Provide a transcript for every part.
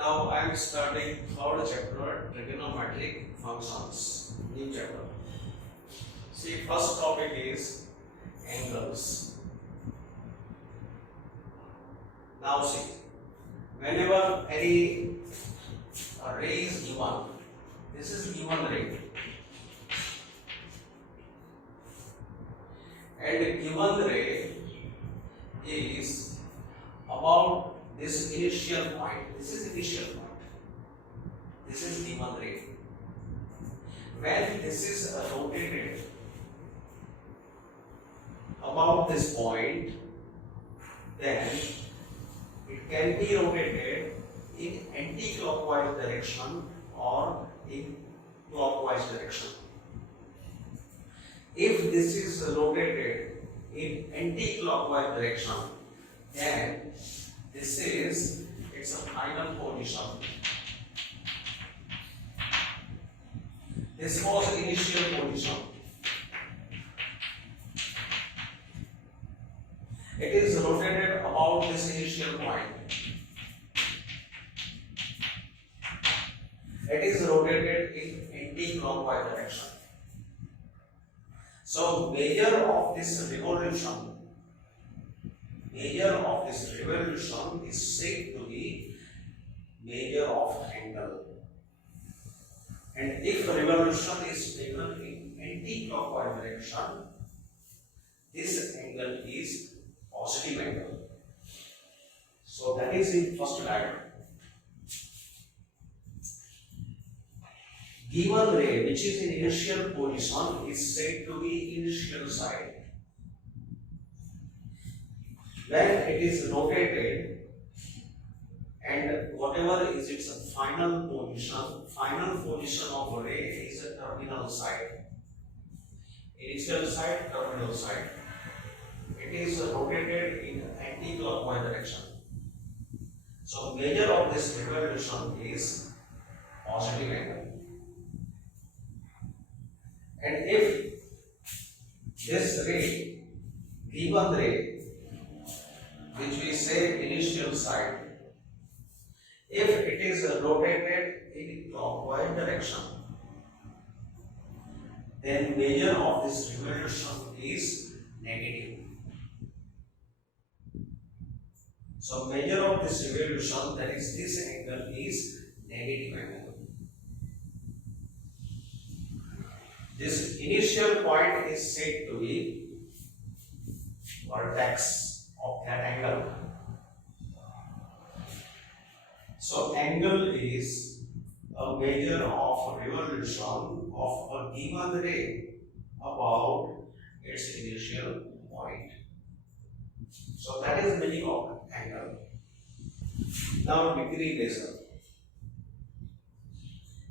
Now I am starting third chapter, Trigonometric functions. New chapter. See, first topic is angles. Now see, whenever any ray is given, this is given ray, and given ray is about this initial point. This is initial point. This is given ray. When this is rotated about this point, then it can be rotated in anti-clockwise direction or in clockwise direction. If this is rotated in anti-clockwise direction, then this is its final position. This was initial position. It is rotated about this initial point. It is rotated in anti-clockwise direction. So measure of this revolution is said to be measure of angle. And if revolution is taken in anti-clockwise direction, this angle is positive angle. So that is in first diagram. Given ray which is in initial position is said to be initial side. When it is rotated and whatever is its final position of ray is a terminal side. Initial side, terminal side. It is rotated in anti-clockwise direction. So measure of this revolution is positive angle. And if this ray, given ray, which we say initial side, if it is rotated in clockwise direction, then measure of this revolution is negative. So measure of this revolution, that is this angle, is negative angle. This initial point is said to be vertex of that angle. So angle is a measure of revolution of a given ray about its initial point. So that is meaning of angle. Now degree measure.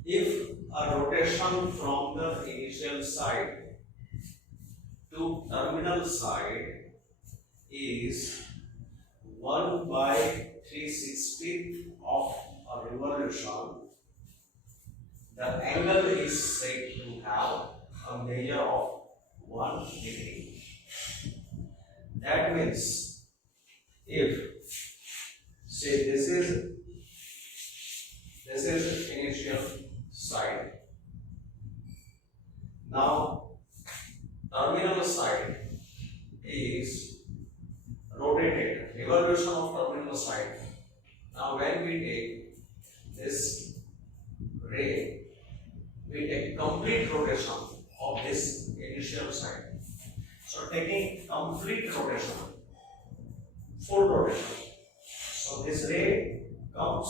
If a rotation from the initial side to terminal side is 1 by 3/60th of a revolution, the angle is said to have a measure of 1 degree. That means if say this is initial side. Now terminal side is rotated, revolution of terminal side. Now when we take this ray, we take complete rotation of this initial side. So taking complete rotation, full rotation. So this ray comes,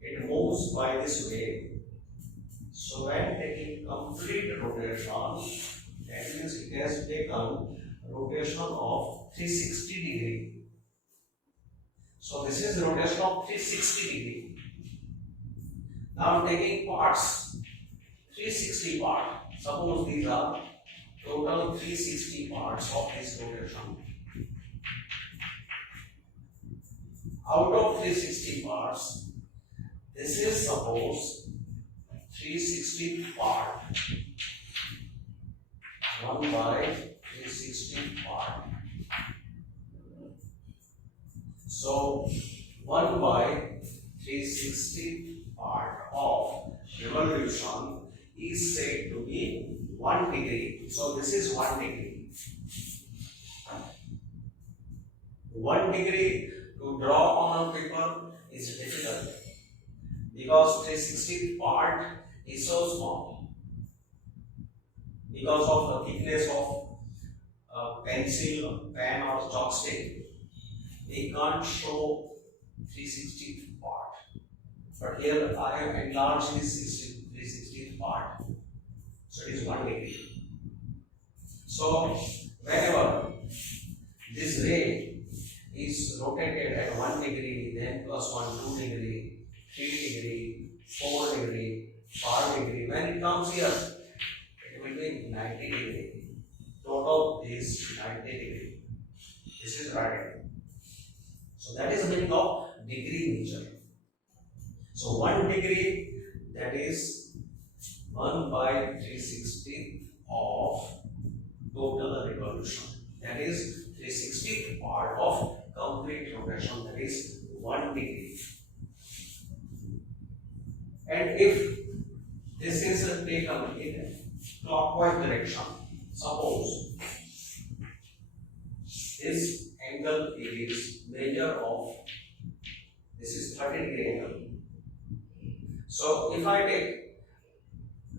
it moves by this way. So when taking complete rotation, that means it has taken rotation of 360 degree. So this is rotation of 360 degree. Now taking parts, 360 part. Suppose these are total 360 parts of this rotation. Out of 360 parts, this is suppose 360 part, 1 by 360 part. So 1 by 360th part of revolution is said to be 1 degree. So this is 1 degree. 1 degree to draw on a paper is difficult because 360th part is so small because of the thickness of pencil, pen or chalk stick. We can't show 360th part, but here I have enlarged this 360th part, so it is 1 degree. So whenever this ray is rotated at 1 degree, then plus 1, 2 degree, 3 degree, 4 degree, 5 degree, when it comes here, it will be 90 degree. Total is 90 degree. This is radian. So that is the meaning of degree measure. So 1 degree, that is 1 by 360th of total revolution. That is 360th part of complete rotation, that is 1 degree. And if this is taken in clockwise direction, suppose this angle is measure of, this is 30 degree angle. So if I take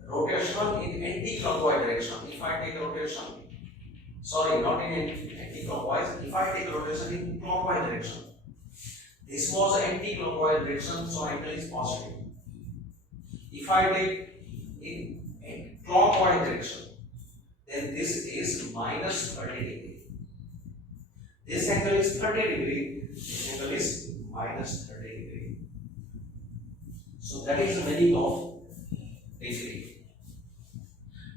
rotation in anti-clockwise direction, if I take rotation, sorry, not in anti-clockwise, if I take rotation in clockwise direction, this was anti-clockwise direction, so angle is positive. If I take in clockwise direction, then this is minus 30 degree. This angle is 30 degree, this angle is minus 30 degree. So that is the meaning of degree.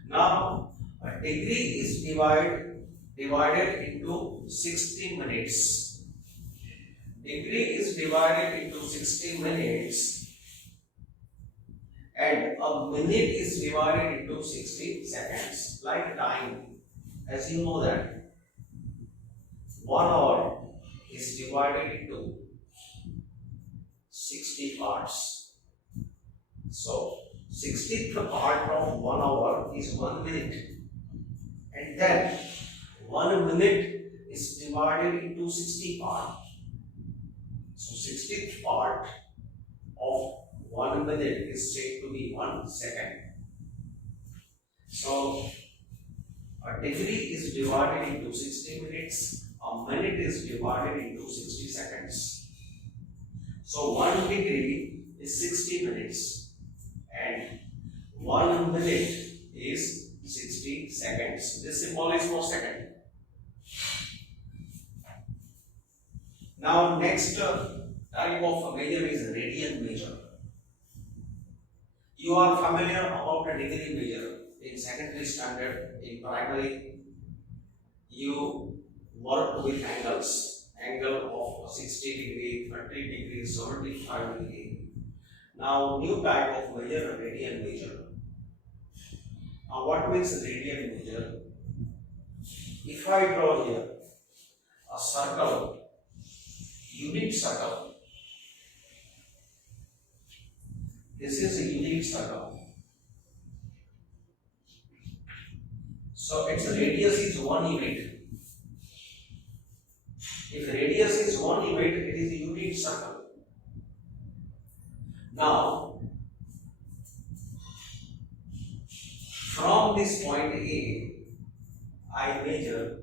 Now a degree is divided into 60 minutes. Degree is divided into 60 minutes. And a minute is divided into 60 seconds, like time. As you know that 1 hour is divided into 60 parts. So 60th part of 1 hour is 1 minute. And then 1 minute is divided into 60 parts. So 60th part of 1 minute is said to be 1 second. So a degree is divided into 60 minutes, a minute is divided into 60 seconds. So 1 degree is 60 minutes and 1 minute is 60 seconds. This symbol is for second. Now next type of measure is radian measure. You are familiar about a degree measure in secondary standard. In primary, you work with angles, angle of 60 degree, 30 degree, 75 degree. Now new type of measure, radian measure. Now what means radian measure? If I draw here a circle, unit circle, this is a unit circle. So its radius is 1 unit. If radius is 1 unit, it is a unit circle. Now, from this point A, I measure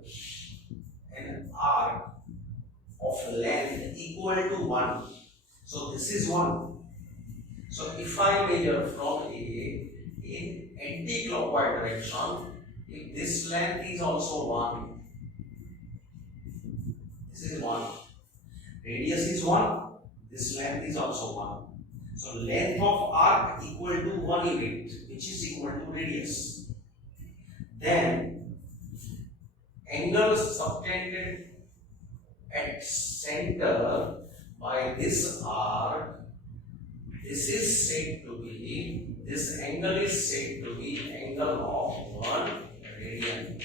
an arc of length equal to 1. So this is 1. So if I measure from A in anti-clockwise direction, if this length is also 1, this is 1, radius is 1, this length is also 1. So length of arc equal to 1 unit, which is equal to radius. Then angle subtended at center by this arc, this is said to be, this angle is said to be angle of 1 radian.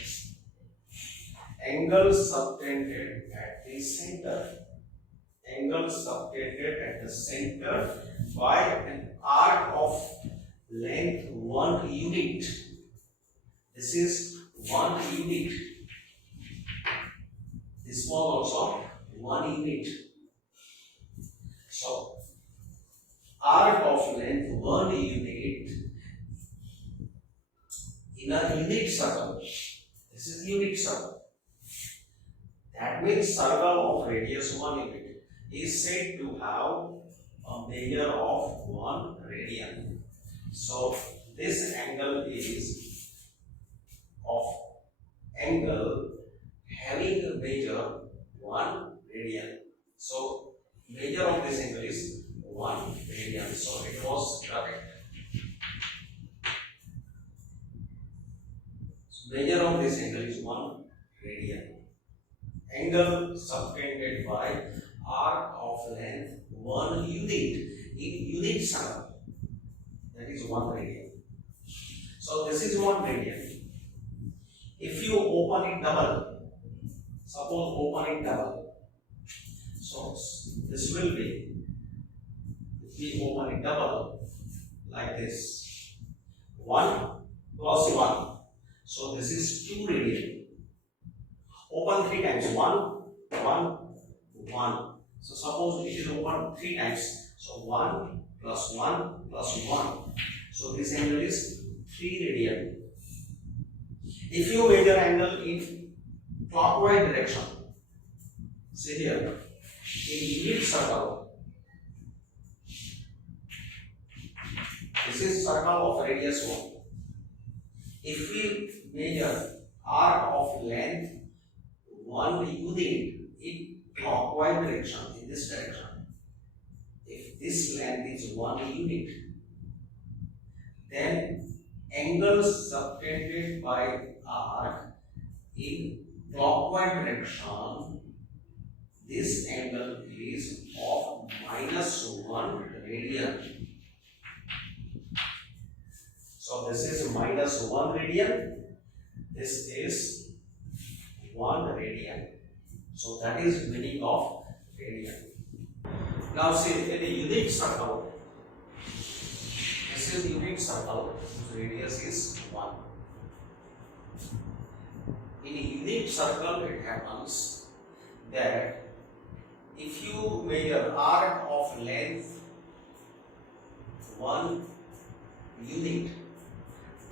Angle subtended at the center, angle subtended at the center by an arc of length 1 unit. This is 1 unit. This was also 1 unit. So, arc of length 1 unit in a unit circle. This is unit circle. That means circle of radius 1 unit is said to have a measure of 1 radian. So, this angle is of angle having a measure 1 radian. So, measure of this angle is 1 radian. So, it was correct. So, measure of this angle is 1 radian. Angle subtended by arc of length 1 unit in unit circle, that is 1 radian. So this is 1 radian. If you open it double, suppose open it double, so this will be, if we open it double like this, 1 plus 1, so this is 2 radian. Open 3 times, 1, 1, 1. So suppose it is open 3 times. So 1 plus 1 plus 1. So this angle is 3 radian. If you measure angle in clockwise direction, see here, in unit circle, this is circle of radius 1. If we measure arc of length 1 unit in clockwise direction, in this direction, if this length is 1 unit, then angle subtended by arc in clockwise direction, this angle is of -1 radian. So this is -1 radian, this is 1 radian. So that is meaning of radian. Now see, in a unit circle, this is unit circle, whose radius is 1. In a unit circle, it happens that if you measure arc of length 1 unit,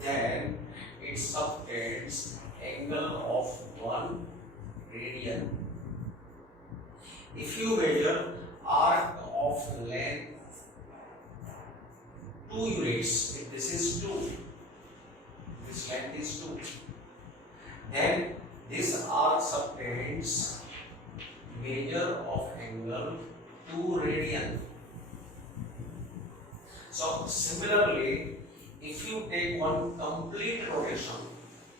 then it subtends angle of 1 radian. If you measure arc of length 2 units, if this is 2, this length is 2, then this arc subtends measure of angle 2 radian. So similarly, if you take one complete rotation,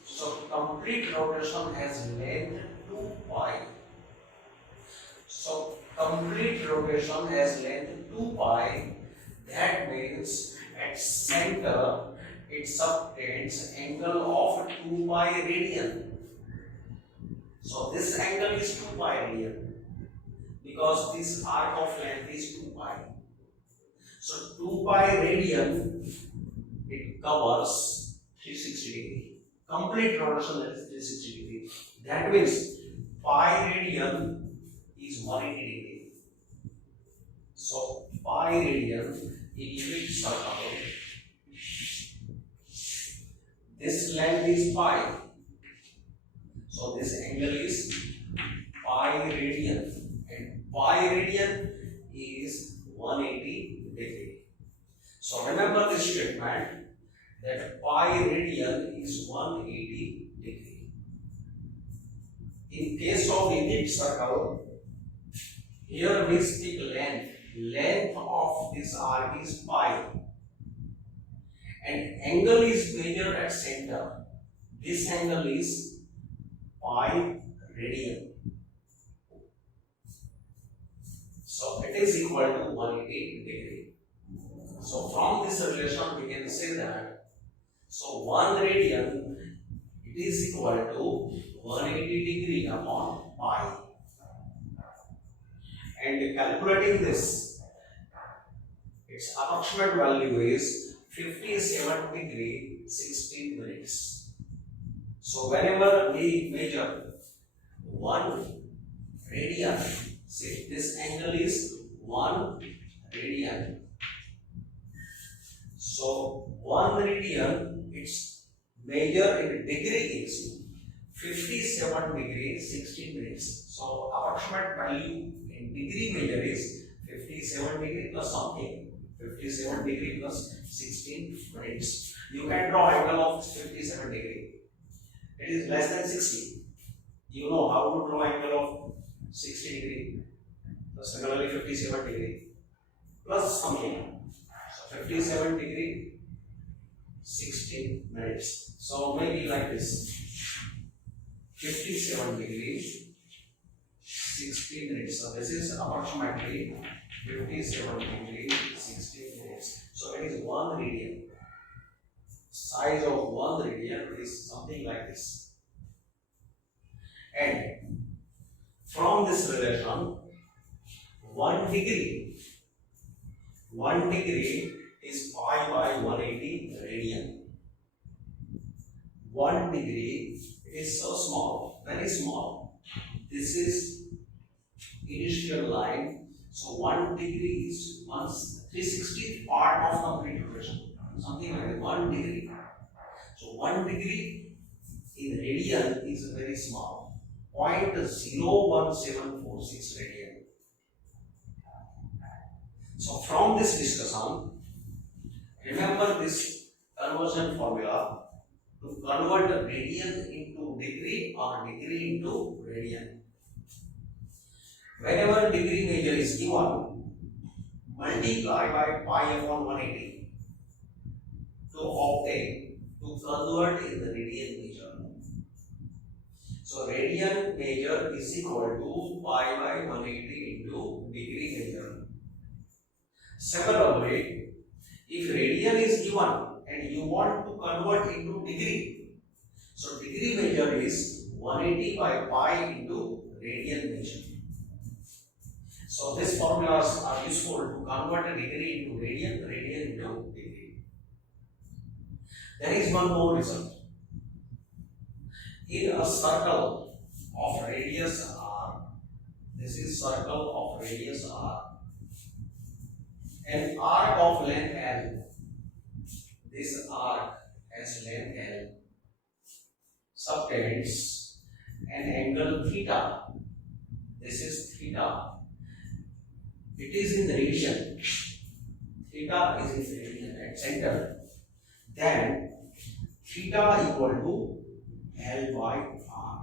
so complete rotation has length 2 pi. So complete rotation has length 2 pi. That means at center it subtends angle of 2 pi radian. So this angle is 2 pi radian because this arc of length is 2 pi. So 2 pi radian, it covers 360 degree. Complete rotation is 360 degree. That means pi radian is 180 degree. So pi radian in unit circle, this length is pi. So this angle is pi radian, and pi radian is 180 degree. So remember this statement that pi radian is 180 degree. In case of unit circle, here we speak length. Length of this arc is pi, and angle is measured at center. This angle is pi radian. So it is equal to 180 degree. So from this relation we can say that, so 1 radian, it is equal to 180 degree upon pi. And calculating this, its approximate value is 57 degree 16 minutes. So whenever we measure 1 radian, see this angle is 1 radian. So 1 radian, its measure in degree is 57 degree 16 minutes. So approximate value in degree measure is 57 degree plus something. 57 degree plus 16 minutes. You can draw angle of 57 degree. It is less than 60. You know how to draw angle of 60 degree. So similarly 57 degree plus something. So 57 degree 16 minutes. So maybe like this. 57 degrees 60 minutes. So this is approximately 57 degrees 60 minutes. So it is 1 radian. Size of 1 radian is something like this. And from this relation, 1 degree is pi by 180 radian. 1 degree is so small, very small. This is initial line. So 1 degree is 1/360th part of complete equation. Something like 1 degree. So 1 degree in radian is very small. 0.01746 radian. So from this discussion, remember this conversion formula. To convert radian into degree or degree into radian. Whenever degree measure is given, multiply by pi upon 180 to convert in the radian measure. So radian measure is equal to pi by 180 into degree measure. Similarly, if radian is given and you want to convert into degree, so degree measure is 180 by pi into radian measure. So these formulas are useful to convert a degree into radian, radian into degree. There is one more result. In a circle of radius r, this is circle of radius r, an arc of length L. This arc has length L subtends an angle theta. This is theta. It is in the region. Theta is in the region at center. Then theta equal to L by R.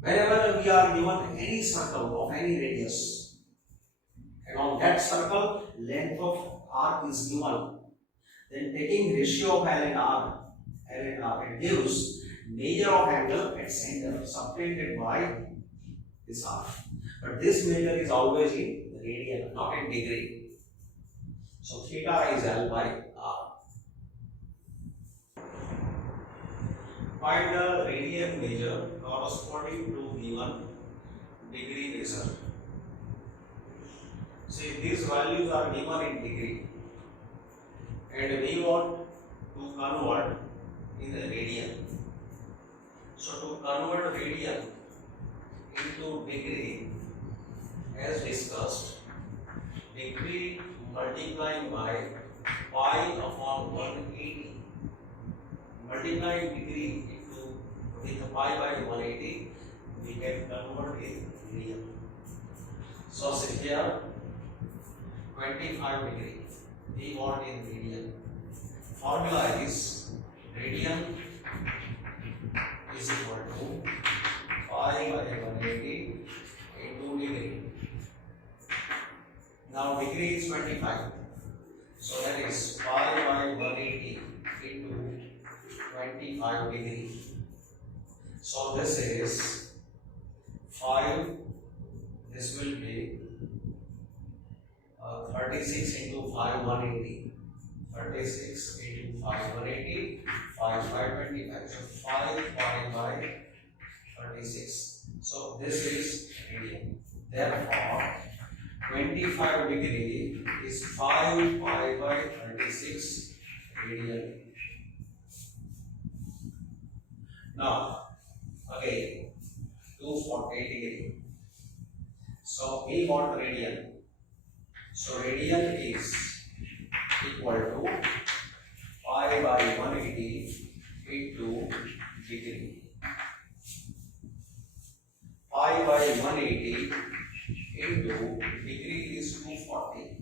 Whenever we are given any circle of any radius, and on that circle length of arc is given, then taking ratio of L and R, it gives measure of angle at center subtended by this arc. But this measure is always in radian, not in degree. So theta is L by R. Find the radian measure corresponding to given degree measure. See, these values are given in degree, and we want to convert in the radian. So to convert radian into degree, as discussed, degree multiplying by pi upon 180, multiplying degree into with pi by 180, we can convert in radian. So say here 25 degree, we want in radian. Formula is radian is equal to pi by 180 into degree. Now degree is 25. So that is pi by 180 into 25 degree. So this is 5. This will be 36 into 5, 180. 36 into 5, 180. 5, 525. So 5 pi by 36. So this is radian. Therefore, 25 degree is 5 pi by 36 radian. Now, again, 240 degree. So, we want radian. So, radian is equal to pi by 180 into degree. Pi by 180 into degree is 240.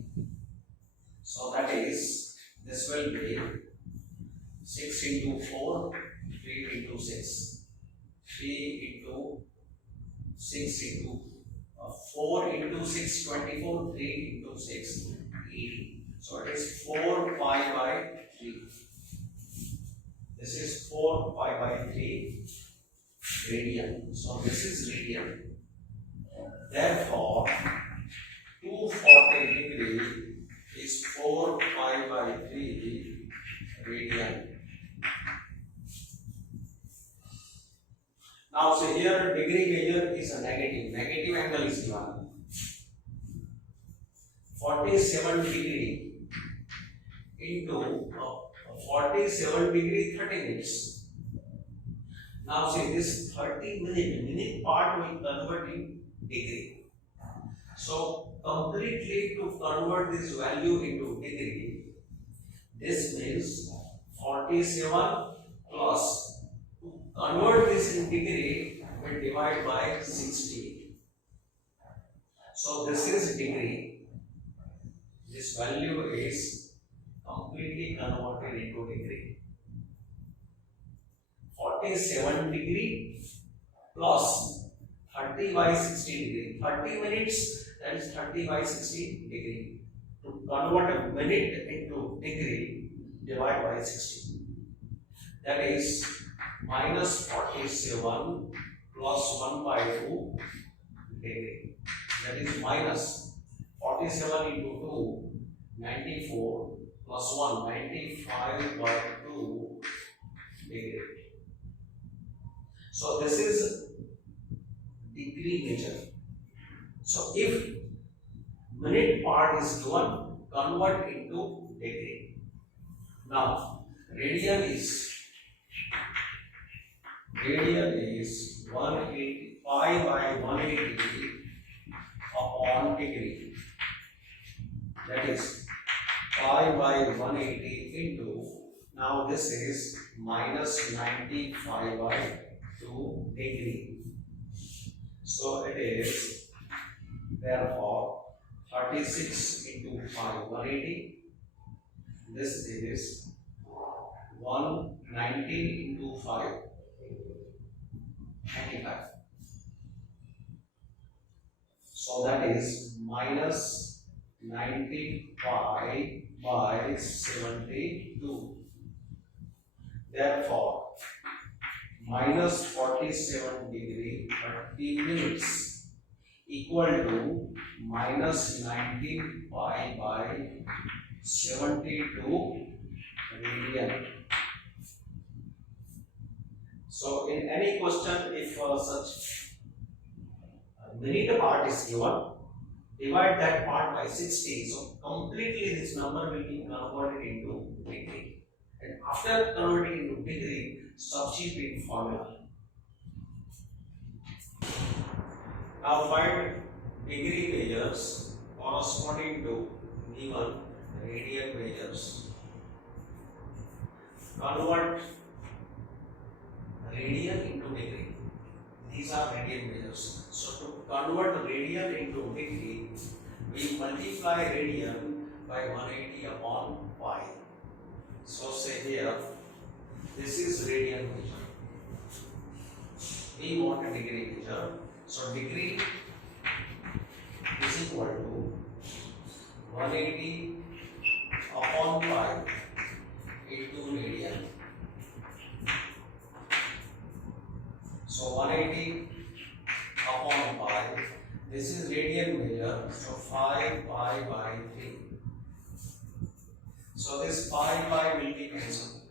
So that is, this will be 6 into 4, 3 into 6. 3 into 6 into 4 into 6, 24, 3 into 6, 80. So it is 4 pi by 3. This is 4 pi by 3 radian. So this is radian. Therefore, 240 degree is 4 pi by 3 radian. Now, so here degree measure is a negative. Negative angle is given. 47 degree into 47 degree 30 minutes. Now, see this 30 minute part will convert in degree. So, completely to convert this value into degree, this means 47 plus, to convert this in degree, we divide by 60. So, this is degree. This value is completely converted into degree. 47 degree plus 30 by 60 degree. 30 minutes, that is 30 by 60 degree. To convert a minute into degree, divide by 60. That is minus 47 plus 1 by 2 degree. That is minus 47 into 2, 94 plus 1, 95 by 2 degree. So this is degree measure. So if minute part is given, convert into degree. Now radian is 180 pi by 180 upon degree. That is pi by 180 into, now this is minus 95 by 2 degree. So it is therefore 36 into 5, 180. This is 190 into 5, 95. So that is minus 90 pi by 72. Therefore, minus 47 degree 30 minutes equal to minus 19 pi by 72 radian. So in any question, if such minute part is given, divide that part by 60. So completely this number will be converted into degree. And after converting into degree, substitute formula. Now find degree measures corresponding to given radian measures. Convert radian into degree. These are radian measures. So to convert radian into degree, we multiply radian by 180 upon pi. So say here, this is radian measure. We want a degree measure. So degree is equal to 180 upon pi into radian. So 180 upon pi. This is radian measure. So 5 pi by 3. So this pi will be cancelled.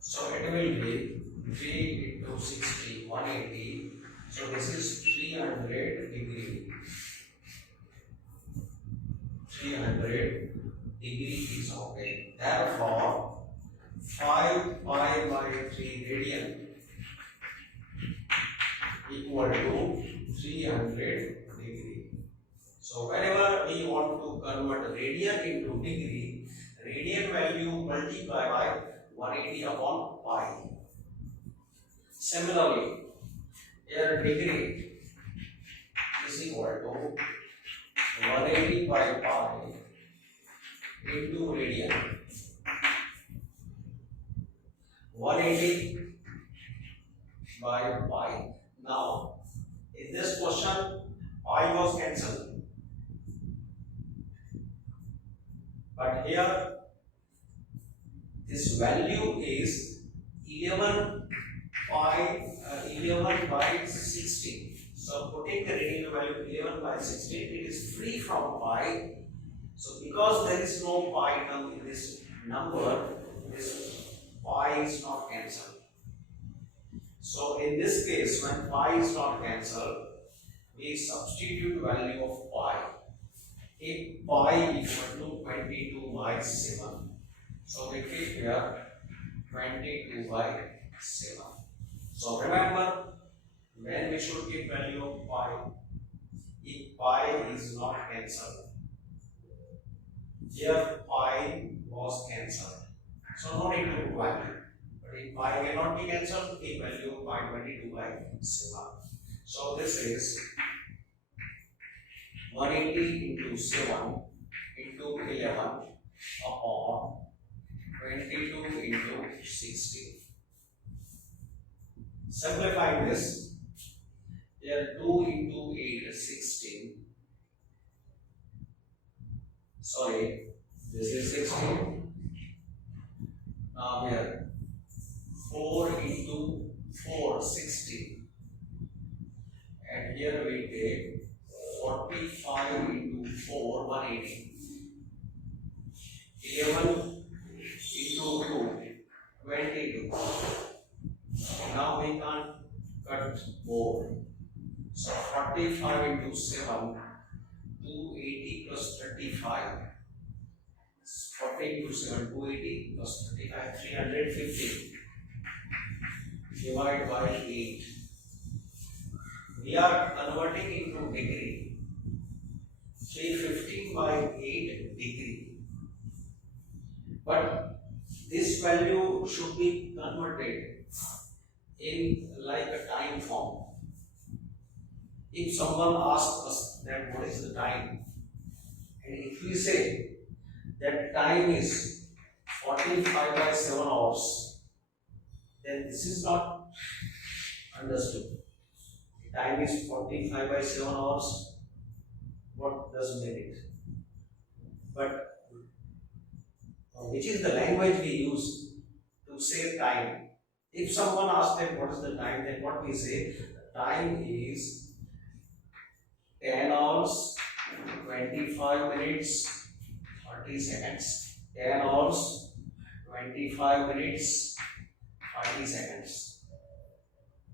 So it will be 3 into 60, 180. So this is 300 degree. 300 degree is okay. Therefore, 5 pi by 3 radian equal to 300 degree. So whenever we want to convert radian into degree, radian value multiply by 180 upon pi. Similarly, here degree is equal to 180 by pi into radian. 180 by pi. Now, in this question, pi was cancelled. But here, this value is 11 by 16. So, putting the radian value 11 by 16, it is free from pi. So, because there is no pi term in this number, this pi is not cancelled. So, in this case, when pi is not cancelled, we substitute value of pi. If pi equal to 22 by 7. So, we keep here 22 by 7. So, remember, when we should give value of pi, if pi is not cancelled. Here pi was cancelled. So, no need to put value. But if pi cannot be cancelled, keep value of pi 22 by 7. So, this is 180 into 7 into 11 upon 22 into 16. Simplifying this, here 2 into 8 is 16. Sorry, this is 16. Now here 4 into 4, 16. And here we take 45 into 4, 180. 11 into 2, 22. Now we can't cut more. So 45 into 7, 280 plus 35. 40 into 7, 280 plus 35, 350. Divide by 8. We are converting into degree. 350 by 8 degree. But this value should be converted in like a time form. If someone asks us that what is the time, and if we say that time is 45 by 7 hours, then this is not understood. Time is 45 by 7 hours. What does mean it? But which is the language we use to say time? If someone asks them what is the time, then what we say? Time is 10 hours, 25 minutes, 30 seconds. 10 hours, 25 minutes, 30 seconds.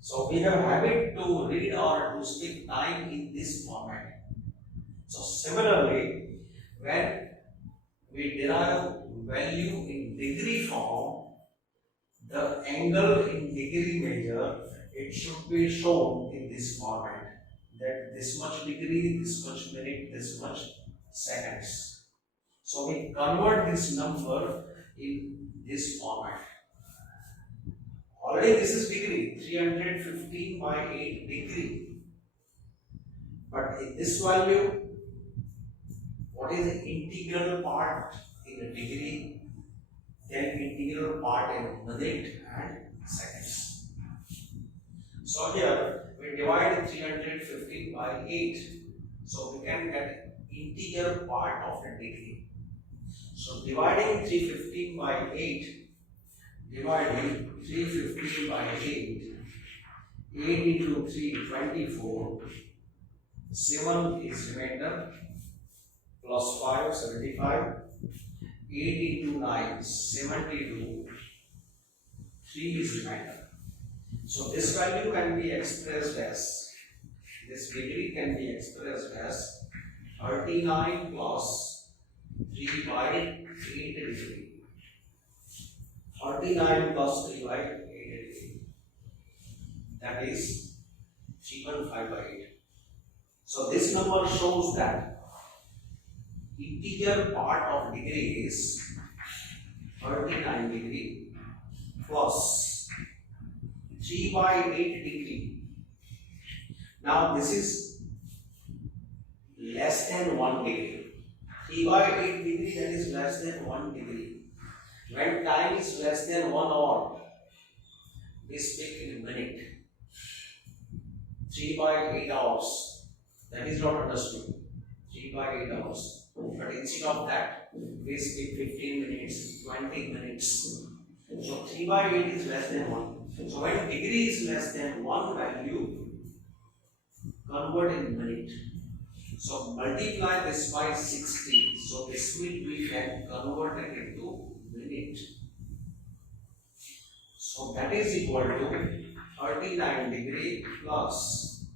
So we have habit to read or to speak time in this format. So similarly, when we derive value in degree form, the angle in degree measure, it should be shown in this format. That this much degree, this much minute, this much seconds. So we convert this number in this format. Already this is degree, 315 by 8 degree. But in this value, what is the integral part in a degree? Then integral part in minute and seconds. So here we divide 315 by 8. So we can get integral part of a degree. So dividing 315 by 8, dividing 315 by 8, 8 into 3, 24, 7 is remainder, plus 5, 75, 8 into 9, 72, 3 is remainder. So this value can be expressed as this degree can be expressed as 39 plus 3 by 8 degree. 39 plus 3 by 8 degree. That is 315 by 8. So this number shows that integer part of degree is 39 degree plus 3 by 8 degree. Now this is less than 1 degree. 3 by 8 degree, that is less than 1 degree. When time is less than 1 hour, we speak in minute. 3 by 8 hours, that is not understood. 3 by 8 hours. But instead of that, we speak 15 minutes, 20 minutes. So 3 by 8 is less than 1. So when degree is less than 1 value, convert in minute. So multiply this by 60. So this will be then converted into minute. So that is equal to 39 degree plus.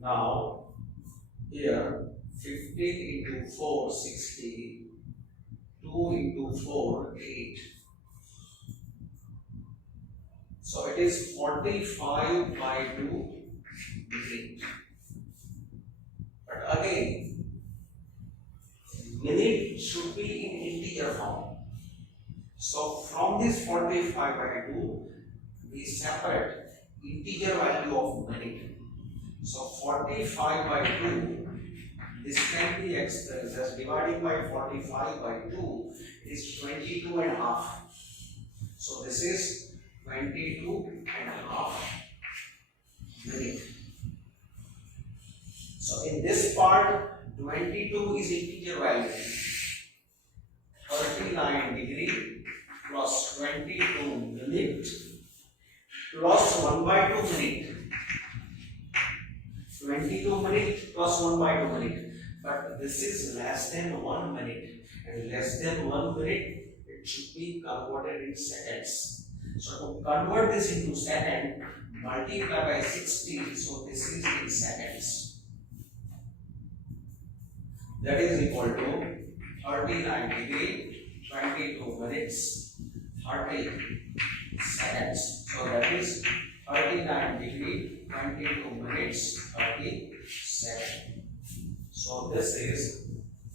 Now here 15 into 4 60, 2 into 4 8. So it is 45 by 2 degree. But again, minute should be in integer form. So from this 45 by 2, we separate integer value of minute. So 45 by 2, this can be expressed as dividing by 45 by 2 is 22 and a half. So this is 22 and a half minute. So in this part, 22 is integer value. 39 degree plus 22 minute plus 1 by 2 minute. 22 minute plus 1 by 2 minute. But this is less than 1 minute. And less than 1 minute, it should be converted in seconds. So to convert this into second, multiply by 60. So this is in seconds. That is equal to 39 degree, 22 minutes, 30 seconds. So that is 39 degree, 22 minutes, 30 seconds. So this is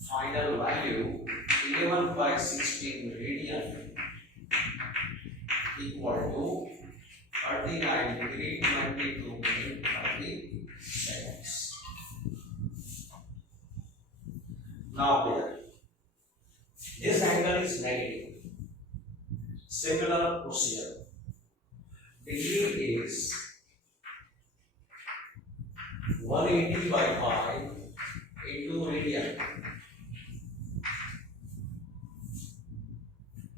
final value 11 by 16 radian equal to 39 degree, 22 minutes, 30 seconds. Now here, this angle is negative. Similar procedure. Degree is 180 by pi into radian.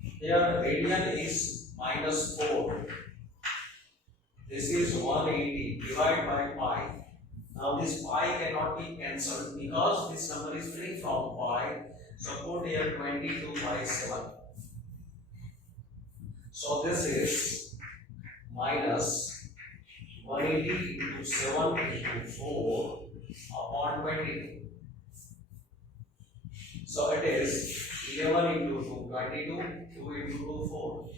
Here radian is minus 4. This is 180 divided by pi. Now this pi cannot be cancelled because this number is free from pi. So put here 22 by 7. So this is minus 180 into 7 into 4 upon 22. So it is 11 into 2, 22, 2 into 2, 4.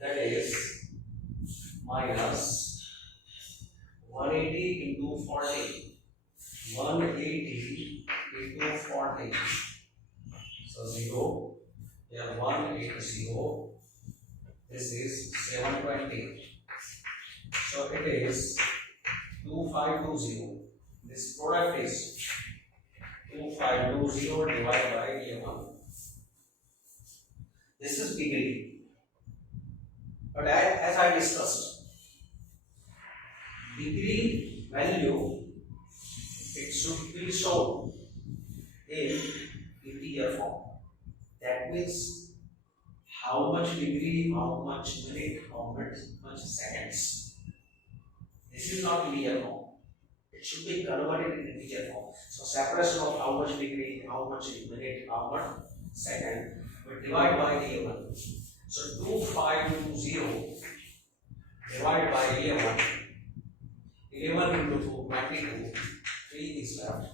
That is minus 180 into 40. 180 into 40. So 0. Here 180. This is 720. So it is 2520. This product is 2520 divided by 11. This is degree. But as I discussed, degree value, it should be shown in integer form. That means how much degree, how much minute, how much seconds. This is not linear form. It should be converted in integer form. So separation of how much degree, how much minute, how much second, we divide by 11. So 2520 divided by 11 11 into 2, 22, 3 is left.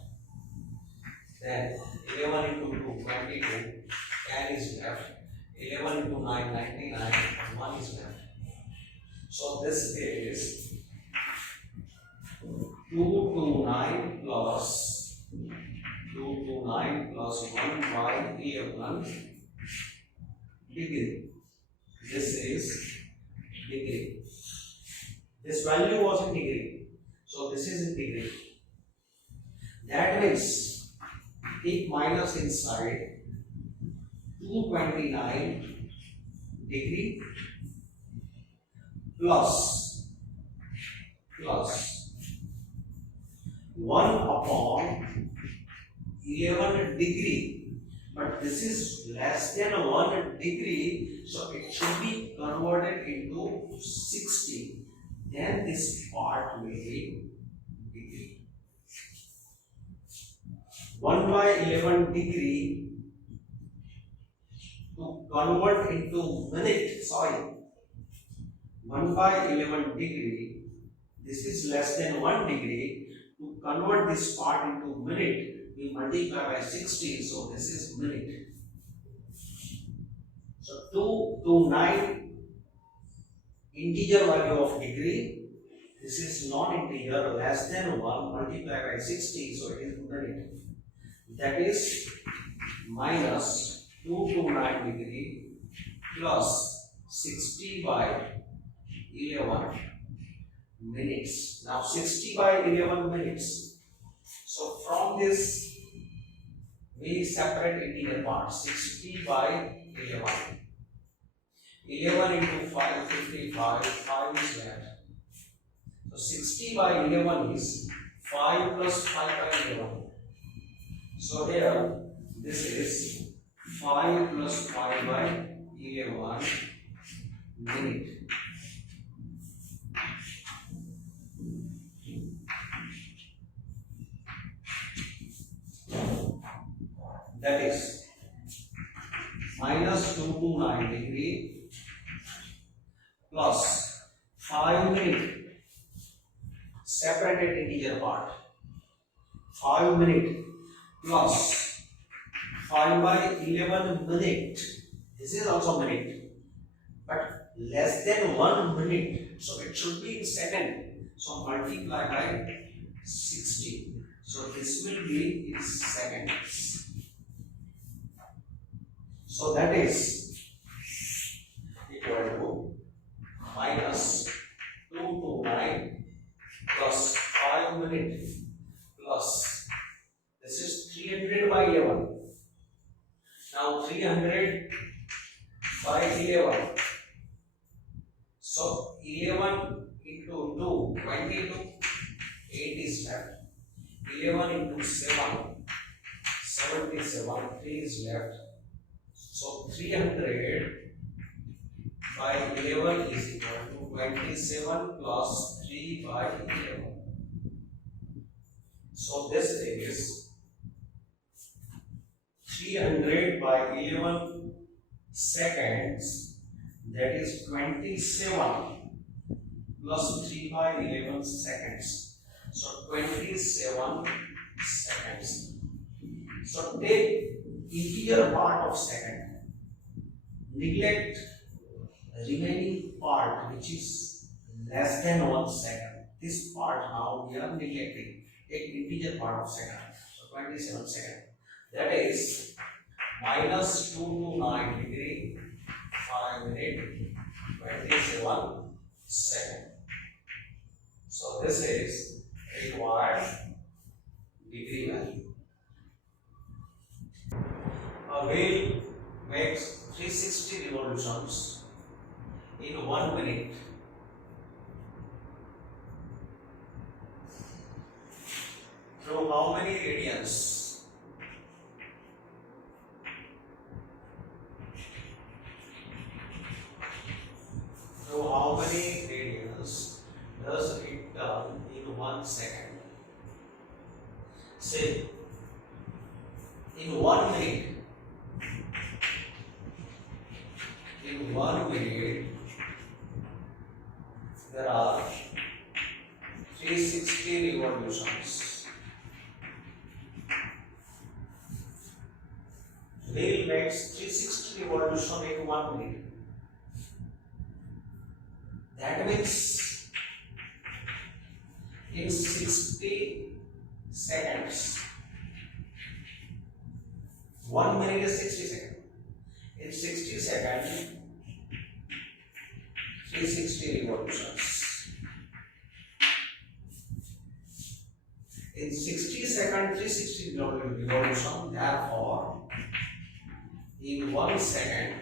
Then 11 into 2, 22, 10 is left. 11 into 9, 99, 1 is left. So this is 229 plus 229 plus 1 by 11 degree. This is degree. This value was in degree. So this is in degree. That means keep minus inside 229 degree plus 1 upon 11 degree, but this is less than 1 degree, so it should be converted into 60. Then this part will be degree. 1 by 11 degree to convert into minute, 1 by 11 degree, this is less than 1 degree. To convert this part into minute, we multiply by 60, so this is minute. So 2 to 9 integer value of degree, this is non-integer, less than 1, multiply by 60, so it is minute. That is minus 2 to 9 degree plus 60 by 11 minutes. Now 60 by 11 minutes. So from this we separate integer part. 60 by 11. 11 into 5, 55. 5 is left. So 60 by 11 is 5 plus 5 by 11. So here this is 5 plus 5 by 11 minute. That is minus 2 to 9 degree plus 5 minute separated integer part. 5 minute plus 5 by 11 minute. This is also minute, but less than 1 minute, so it should be in second. So multiply by 60. So this will be in seconds. So that is equal to minus 2 to 9 plus 5 minute plus, this is 300 by 11. Now 300 by 11. So 11 into 2, 22, 8 is left. 11 into 7, 77, 3 is left. So 300 by 11 is equal to 27 plus 3 by 11. So this is 300 by 11 seconds, that is 27 plus 3 by 11 seconds. So 27 seconds. So take integer part of second. Neglect remaining part which is less than 1 second. This part now we are neglecting. Take integer part of second. So 27 seconds. That is minus 2 to 9 degree, 5 minute, 27 second. So this is required degree value. A wheel makes 360 revolutions in 1 minute. Through how many radians? Through how many radians does it turn in 1 second? Say, in 1 minute, there are 360 revolutions. Wheel makes 360 revolutions in 1 minute. That means in 60 seconds, 1 minute is 60 seconds. In 60 seconds, 360 revolutions. In 60 seconds, 360 revolution. Therefore, in 1 second,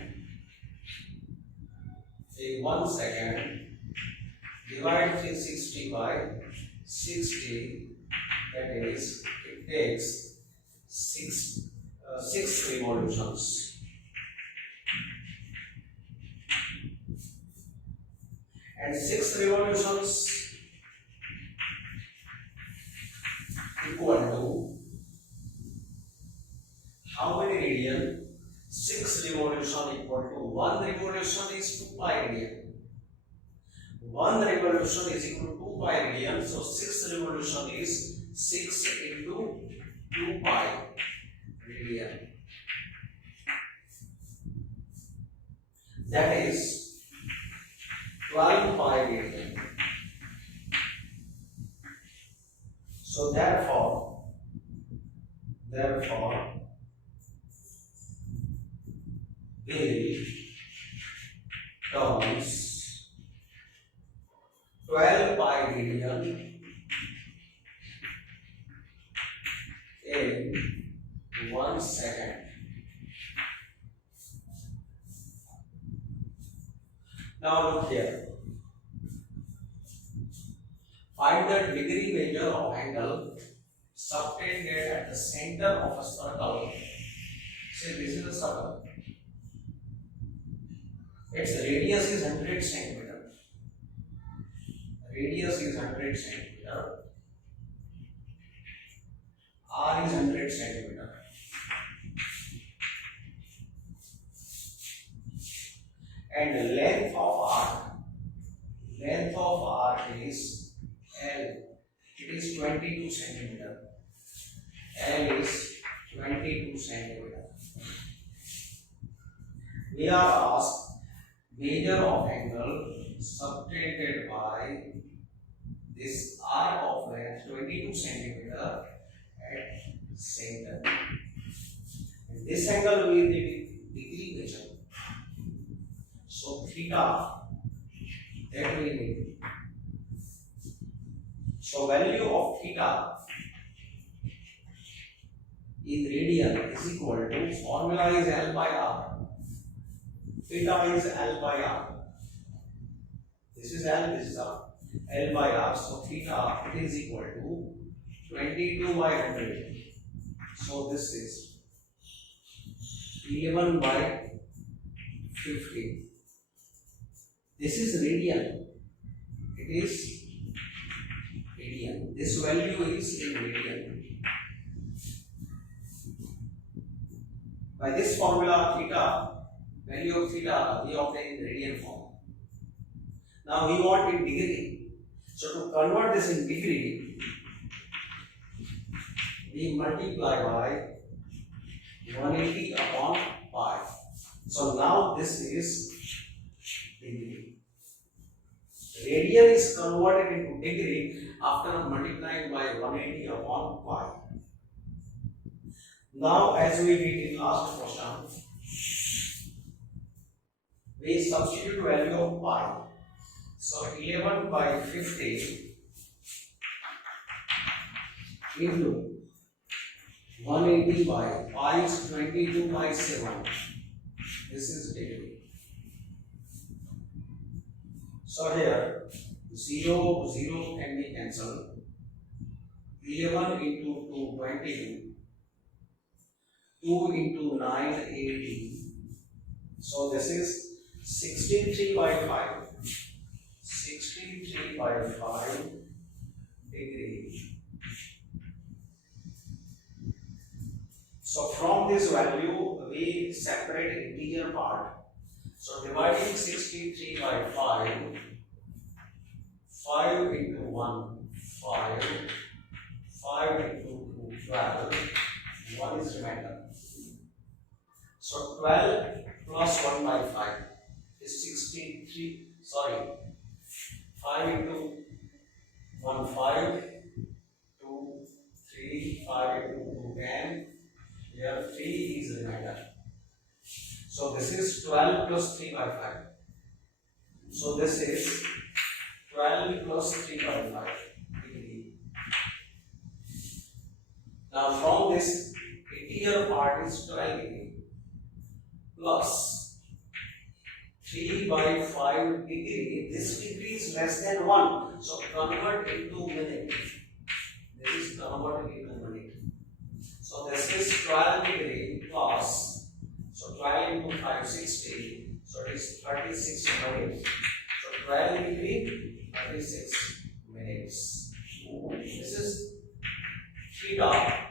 divide 360 by 60. That is, it takes six revolutions. And 6 revolutions equal to how many radian? 6 revolution equal to 1 revolution is 2 pi radian. 1 revolution is equal to 2 pi radian. So 6 revolution is 6 into 2 pi radian. That is 12 pi radian. So therefore wheel turns 12 pi radian in 1 second. Now look here. Find the degree measure of angle subtended at the center of a circle. Say this is a circle. Its radius is 100 centimeter. Radius is 100 centimeter. R is 100 centimeter. And the length of arc is L. It is 22 centimeter. L is 22 centimeter. We are asked measure of angle subtended by this arc of length 22 centimeter at center. And this angle will be degree measure. So theta, that we need. So value of theta in radian is equal to, formula is L by R. Theta is L by R. This is L, this is R. L by R. So theta, it is equal to 22 by 100. So this is 11 by 50. This is radian. It is radian. This value is in radian. By this formula, theta, value of theta, we obtain in radian form. Now we want in degree. So to convert this in degree, we multiply by 180 upon pi. So now this is degree. Radian is converted into degree after multiplying by 180 upon pi. Now, as we did in last question, we substitute value of pi. So 11 by 50 into 180 by pi is 22 by 7. This is degree. So here 0 can be cancelled. 11 into 2 22. 2 into 9 80. So this is 16 by 5. 16 by 5 degree. So from this value we separate integer part. So dividing 63 by 5, 5 into 1, 5, 5 into 2, 12. 1 is remainder. So 12 plus 1 by 5 is 63. Sorry, 5 into 1, 5, 2, 3, 5 into 2, 10. Here 3 is remainder. So this is 12 plus 3 by 5. So this is 12 plus 3 by 5 degree. Now from this interior part is 12 degree plus 3 by 5 degree. This degree is less than 1. So convert into minute. This is converted into minute. So this is 12 degree plus, so 12 into 5, 60. So it is 36 minutes. So 12 degree, 36 minutes. This is theta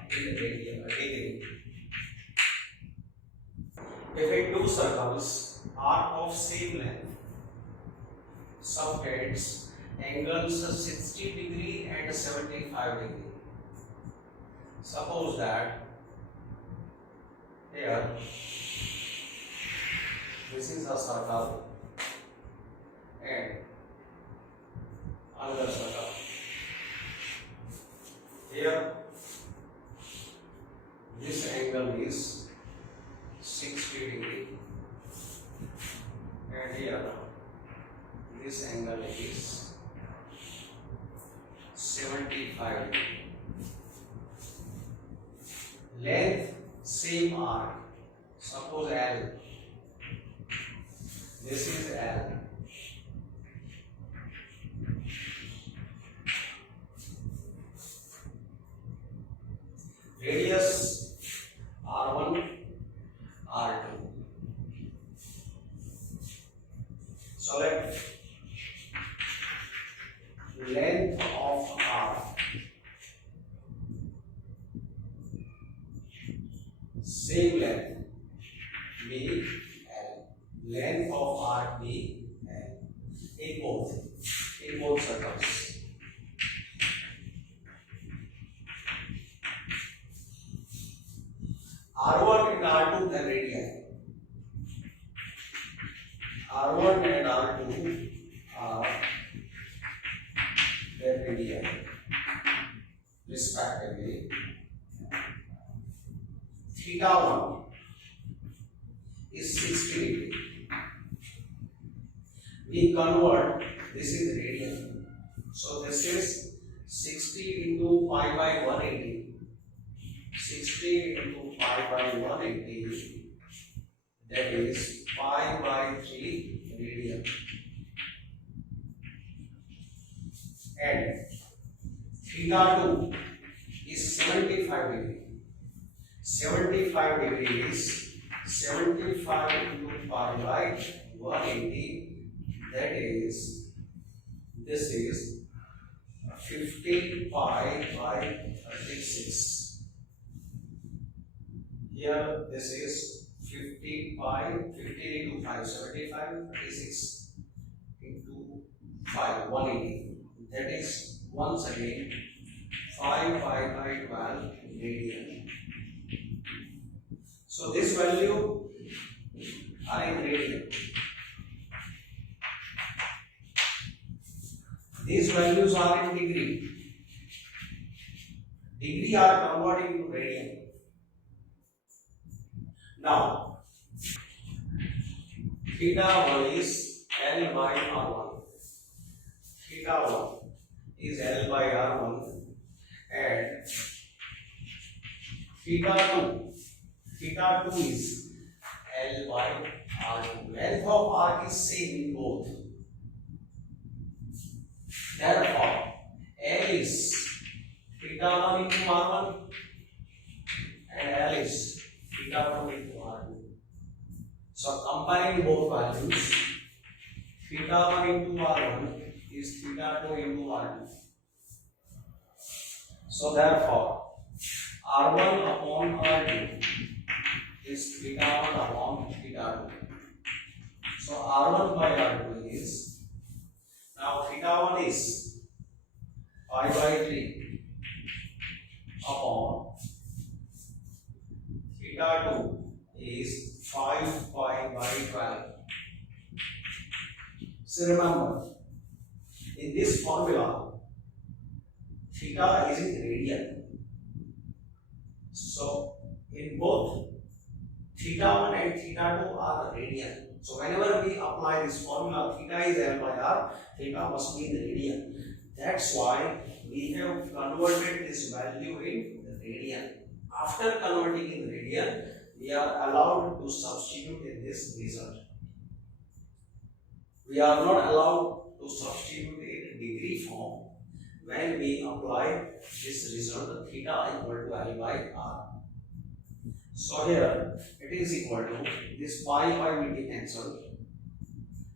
in degree. If in two circles are of same length, subtends angles 60 degree and 75 degree. Suppose that here this is a circle and another circle. Here this angle is 60 degree and here this angle is 75 degree. Length same arc. Suppose L. This is L. Radius R1, R2. Select length of R. Same length B L. Length of R B L. In both circles. R1 and R2 the radii. R1 and R2 are their radii respectively. Theta 1 is 60 degree. We convert, this is radian. So this is 60 into pi by 180. 60 into pi by 180, that is pi by 3 radian. And theta 2 is 75 degree. 75 degree is 75 into pi by 180, that is, this is 15 pi by 36. Here this is 15 pi, 15 into 5, 75, 36 into 5, 180. That is once again 5 pi by 12 radian. So this value are in radian. These values are in degree. Degree are converting to radian. Now, theta 1 is L by R1. Theta 1 is L by R1 and theta 2 is L by R2. Length of arc is same in both. Therefore, L is theta 1 into R1 and L is theta 2 into R2. So comparing both values, theta 1 into R1 is theta 2 into R2. So therefore, R1 upon R2 is theta 1 upon theta 2. So R1 by R2 is, now theta 1 is pi by 3 upon theta 2 is 5 pi by 12. So remember, in this formula, theta is in radian. So in both theta 1 and theta 2 are radian. So whenever we apply this formula, theta is L by R, theta must be in radian. That's why we have converted this value in radian. After converting in radian, we are allowed to substitute in this result. We are not allowed to substitute in degree form when we apply this result theta equal to L by R. So here it is equal to this pi will be cancelled.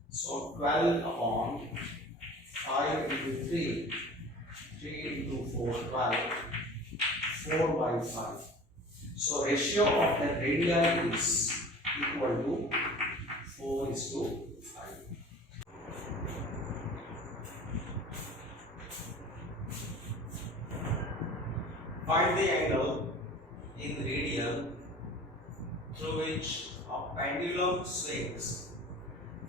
So 12 upon 5 into 3, 3 into 4, 12, 4 by 5. So ratio of the radii is equal to 4:5. Find the angle in radian through which a pendulum swings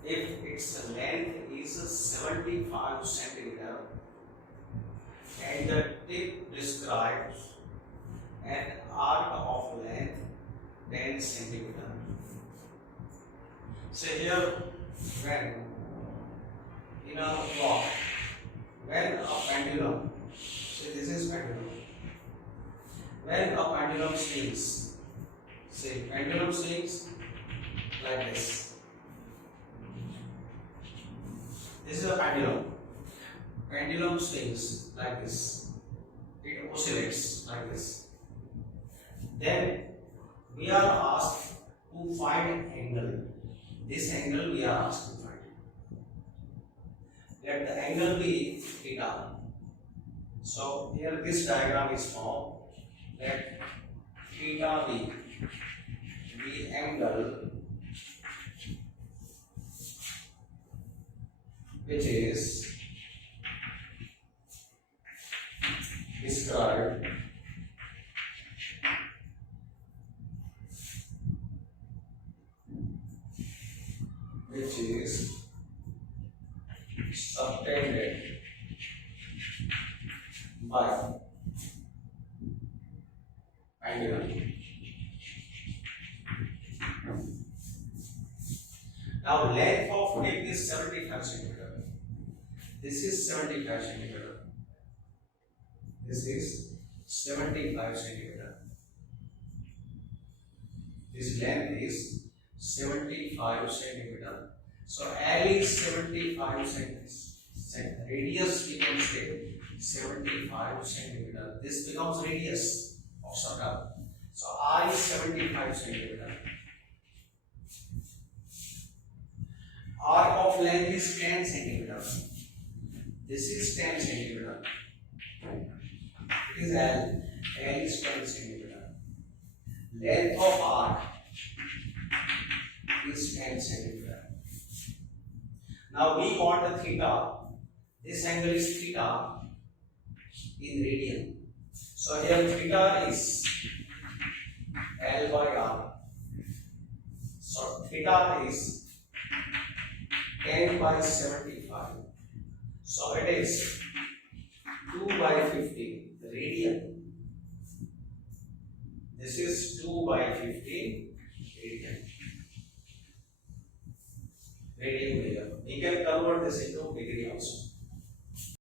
if its length is 75 centimeter and the tip describes an arc of length 10 centimeter. So here, when in a clock, when a pendulum, so this is pendulum, when a pendulum swings, say pendulum swings like this. This is a pendulum. Pendulum swings like this. It oscillates like this. Then we are asked to find angle. This angle we are asked to find. Let the angle be theta. So here this diagram is formed. Let theta be the angle which is described subtended by pendulum. Now length of tip is 75 centimeter. This is 75 centimeter. This is 75 centimeter. This length is 75 centimeter. So L is 75 centimeter. Radius we can say 75 centimeter. This becomes radius of circle. So R is 75 centimeter. Arc of length is 10 centimeter. This is 10 centimeter. It is L. L is 10 centimeter. Length of arc is 10 centimeter. Now we want the theta. This angle is theta in radian. So here theta is L by R. So theta is 10 by 75. So it is 2 by 50 radian. This is 2 by 50 radian. Radian meter. We can convert this into degree also.